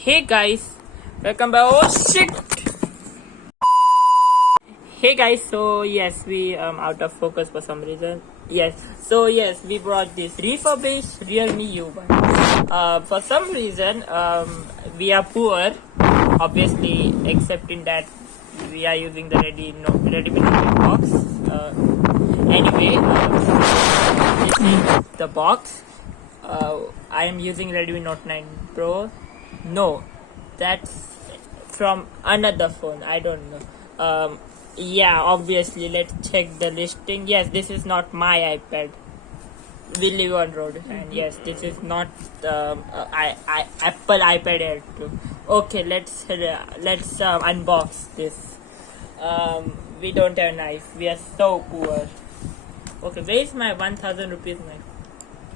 Hey guys, welcome back. Oh shit! Hey guys, so yes, we out of focus for some reason. Yes, we brought this refurbished Realme U1. For some reason, we are poor, obviously, except in that we are using the ready box. Anyway, this is the box. I am using Redmi Note 9 Pro. No, that's from another phone. I don't know. Yeah, obviously, let's check the listing. Yes, this is not my iPad. We live on road, and yes, this is not Apple iPad Air 2. Okay, let's unbox this. We don't have knife. We are so poor. Okay, where is my 1,000 rupees knife?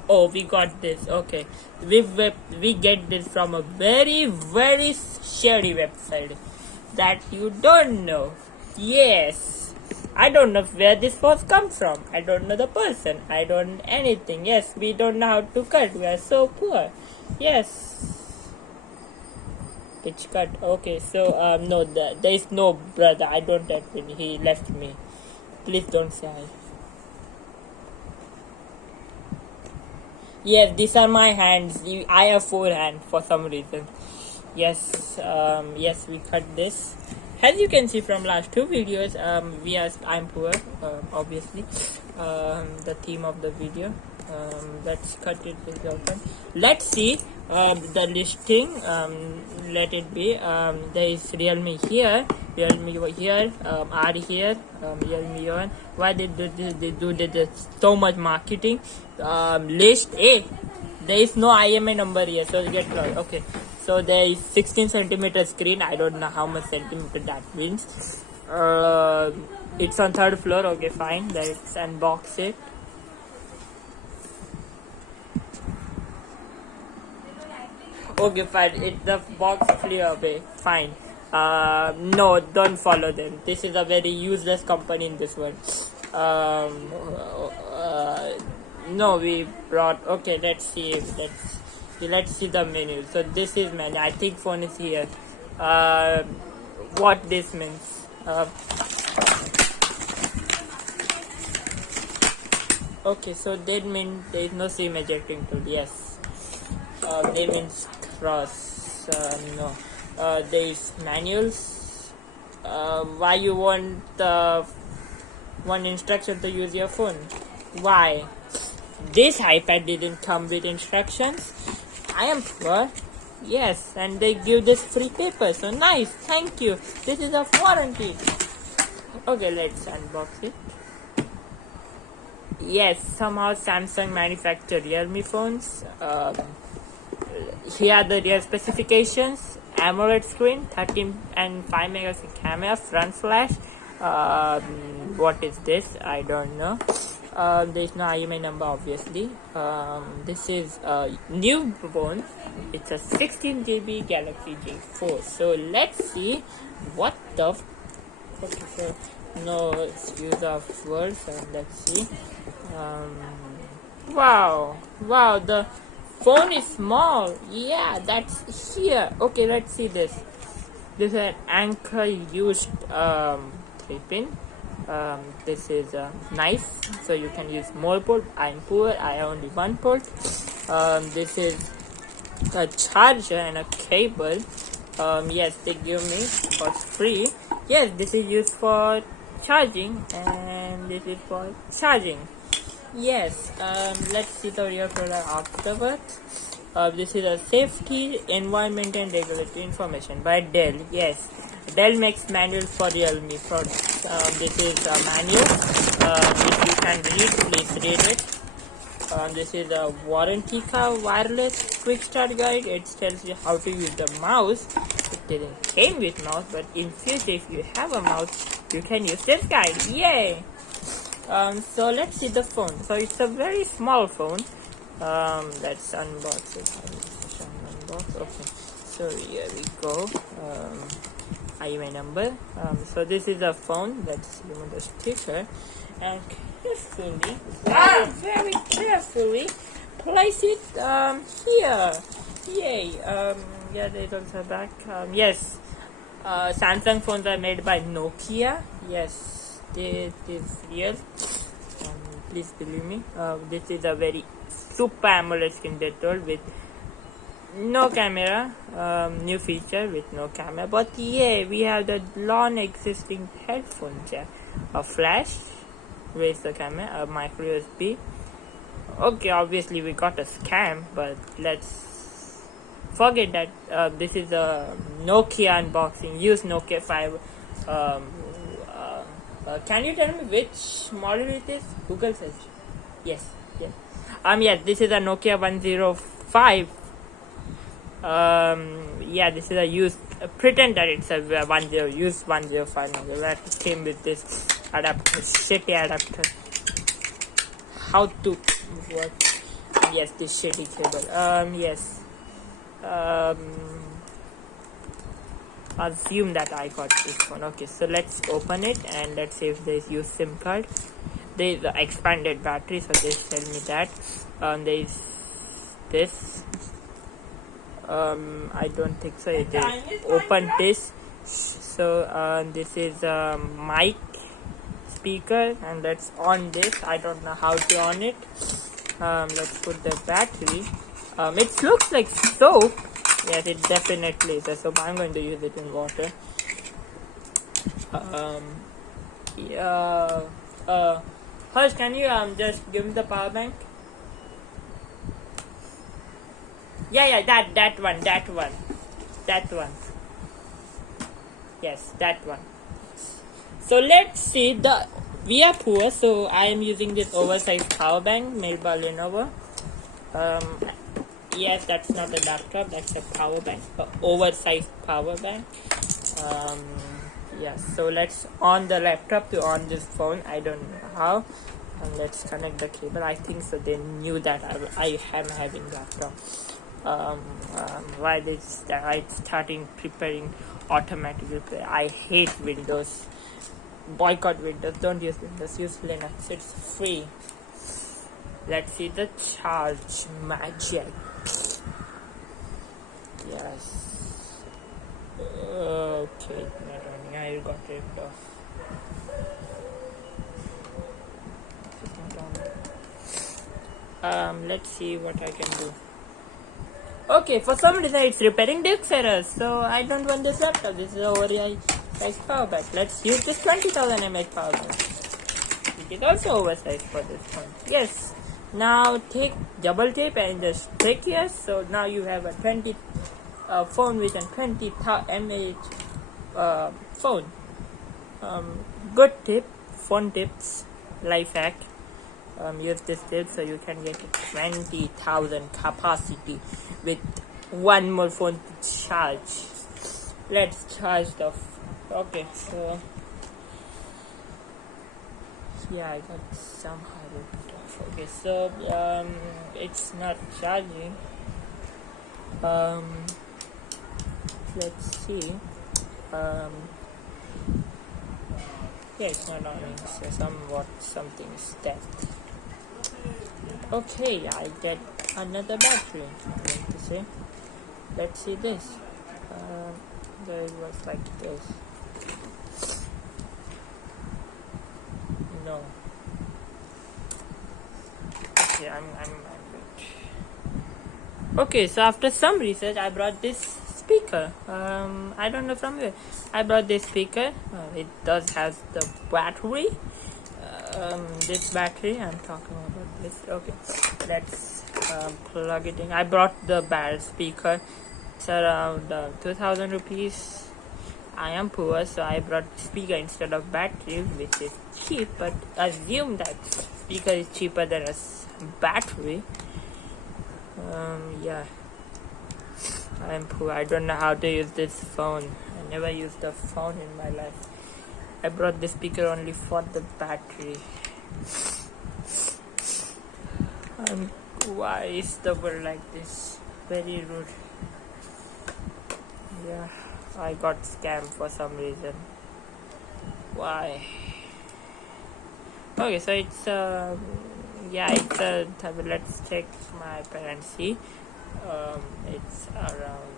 Oh, we got this. Okay, we get this from a very shady website that you don't know. Yes, I don't know where this post comes from. I don't know the person. I don't anything. Yes, we don't know how to cut. We are so poor. Yes, pitch cut. Okay, so no, there is no brother. I don't have him. He left me. Please don't say hi. Yes, these are my hands. I have 4 hands for some reason. Yes, yes, we cut this. As you can see from last 2 videos, I'm poor, obviously. The theme of the video. Let's cut it open. Let's see the listing. Let it be. There is Realme here, Realme here, R here, Realme U1. Why they do this so much marketing? List A. There is no IMA number here, so get lost. Okay. So there is 16 centimeter screen. I don't know how much centimeter that means. It's on 3rd floor. Okay, fine. Let's unbox it. Okay, fine. The box flew away. Fine. No, don't follow them. This is a very useless company in this world. No, we brought. Okay, let's see. Let's see the menu. So this is menu. I think phone is here. What this means? Okay, so that means there is no SIM ejecting tool. Yes. They means cross. No. There is manuals. Why you want one instruction to use your phone? Why? This iPad didn't come with instructions. I am poor. Yes, and they give this free paper. So nice. Thank you. This is a warranty. Okay, let's unbox it. Yes, somehow Samsung manufactured Realme phones. Here are the real specifications. AMOLED screen, 13 and 5 megapixel camera, front flash. What is this? I don't know. There is no IMEI number, obviously. This is a new phone. It's a 16 GB Galaxy J4. So let's see what the. Okay, so no use of words, and let's see. Wow, the phone is small. Yeah, that's here. Okay, let's see this. This is an Anchor used 3-pin. This is nice, so you can use more port. I'm poor. I only 1 port. This is a charger and a cable. Yes, they give me for free. Yes, this is used for charging, and this is for charging. Yes, let's see the real product afterwards. This is a safety, environment and regulatory information by Dell. Yes, Dell makes manuals for Realme products. This is a manual. If you can read, please read it. This is a warranty card, wireless quick start guide. It tells you how to use the mouse. It didn't came with mouse, but in future, if you have a mouse, you can use this guide. Yay! So let's see the phone. So it's a very small phone. Let's unbox it. Okay, so here we go. IMEI number. So this is a phone. Let's remove the sticker and carefully, very carefully place it here. Yay! Yeah, there's also back. Yes, Samsung phones are made by Nokia. Yes, this is real. Please believe me. This is a very super AMOLED screen they told with no camera. New feature with no camera. But yeah, we have the non-existing headphone jack. A flash, raise the camera, a micro USB. Okay, obviously we got a scam, but let's forget that. This is a Nokia unboxing. Use Nokia 5. Can you tell me which model it is? Google search. Yes, yes. Yes, this is a Nokia 105. Yeah, this is a used. Pretend that it's a 105 model that came with this adapter, shitty adapter. How to work? Yes, this shitty cable. Yes. Assume that I got this one. Okay, so let's open it and let's see if there's used SIM card. There's the expanded battery, so just tell me that. There's this. I don't think so. It is open this. So this is a mic speaker, and let's on this. I don't know how to on it. Let's put the battery. It looks like soap. Yes, it definitely is a soap. I'm going to use it in water. Yeah. Harsh, can you just give me the power bank? Yeah, that one. Yes, that one. So let's see. We are poor, so I am using this oversized power bank made by Lenovo. Yes, that's not a laptop, that's a power bank, oversized power bank. Yeah, so let's on the laptop to on this phone. I don't know how. And let's connect the cable. I think so. They knew that I am having laptop. While it's starting preparing automatically. I hate Windows. Boycott Windows. Don't use Windows. Use Linux. It's free. Let's see the charge magic. Yes. Okay. I got it off. Let's see what I can do. Okay, for some reason it's repairing disk errors, so I don't want this laptop. This is a oversized power bank. Let's use this 20,000 mAh power bank. It is also oversized for this one. Yes. Now take double tape and just click here. So now you have a 20 phone with a 20,000 mAh phone. Good tip, phone tips, life hack. Use this tip so you can get 20,000 capacity with one more phone to charge. Let's charge the. Okay, so yeah, I got somehow ripped off. Okay, so it's not charging. Let's see. Yeah, it's not on. So something is dead. Okay, I get another battery. I'm going to say. Let's see this. There it was like this. No. Okay, I'm good. Okay, so after some research, I brought this speaker. I don't know from where. I brought this speaker. It does have the battery. This battery. I'm talking about this. Okay, let's plug it in. I brought the speaker. It's around 2,000 rupees. I am poor, so I brought speaker instead of battery, which is cheap. But assume that speaker is cheaper than a battery. Yeah. I am poor. I don't know how to use this phone. I never used a phone in my life. I brought the speaker only for the battery. Why is the world like this? Very rude. Yeah, I got scammed for some reason. Why? Okay, so it's yeah, it's let's check my parents see. It's around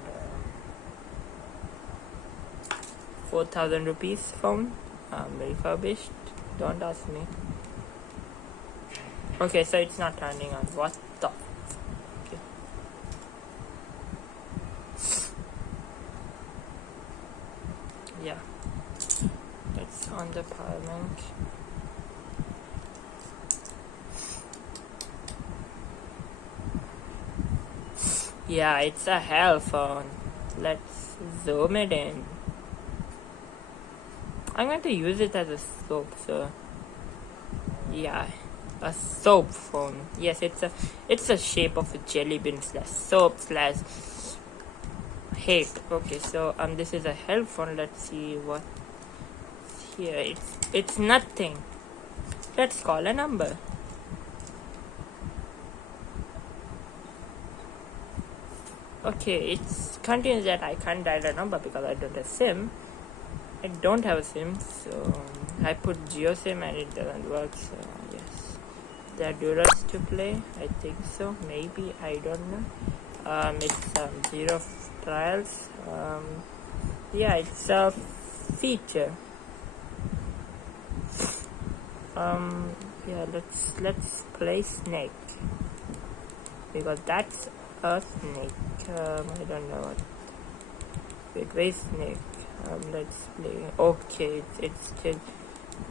4,000 rupees phone, refurbished. Don't ask me. Okay, so it's not turning on. What the? Okay. Yeah, it's on the power bank. Yeah, it's a hell phone. Let's zoom it in. I'm going to use it as a soap, so yeah, a soap phone. Yes, it's a shape of a jelly bean slash soap slash hate. Okay, so this is a hell phone. Let's see what's here. It's nothing. Let's call a number. Okay, it's continues that I can't dial a number because I don't have SIM. I don't have a SIM, so I put Geo SIM and it doesn't work. So yes, there are duras to play. I think so. Maybe I don't know. It's 0 trials. Yeah, it's a feature. Yeah, let's play Snake because that's a snake. I don't know what. Wait, where's Snake? Let's play. Okay, it's still.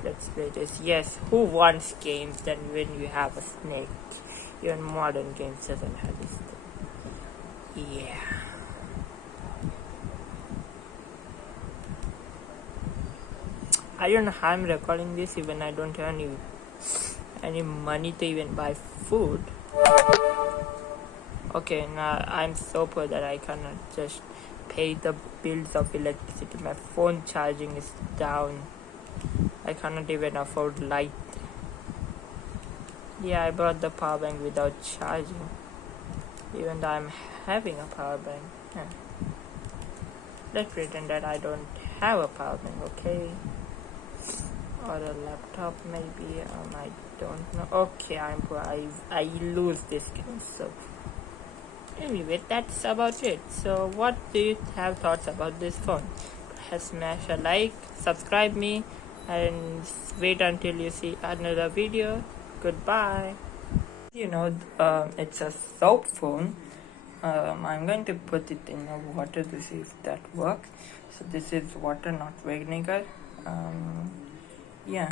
Let's play this. Yes, who wants games then when you have a snake? Even modern games doesn't have this thing. Yeah. I don't know how I'm recording this even I don't have any money to even buy food. Okay, now I'm so poor that I cannot just pay the bills of electricity. My phone charging is down. I cannot even afford light. Yeah, I brought the power bank without charging. Even though I'm having a power bank. Let's pretend that I don't have a power bank, okay? Or a laptop maybe. I don't know. Okay, I'm poor. I lose this game, so anyway, that's about it. So what do you have thoughts about this phone? Smash a like, subscribe me, and wait until you see another video. Goodbye. It's a soap phone. I'm going to put it in the water to see if that works. So this is water, not vinegar. Yeah,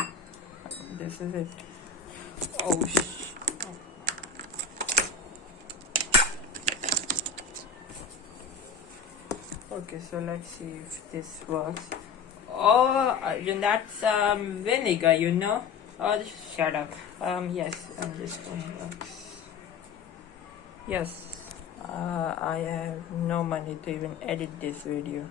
this is it. Oh Okay, so let's see if this works. Oh, that's vinegar, you know. Oh, shut up. Yes, this one works. Yes, I have no money to even edit this video.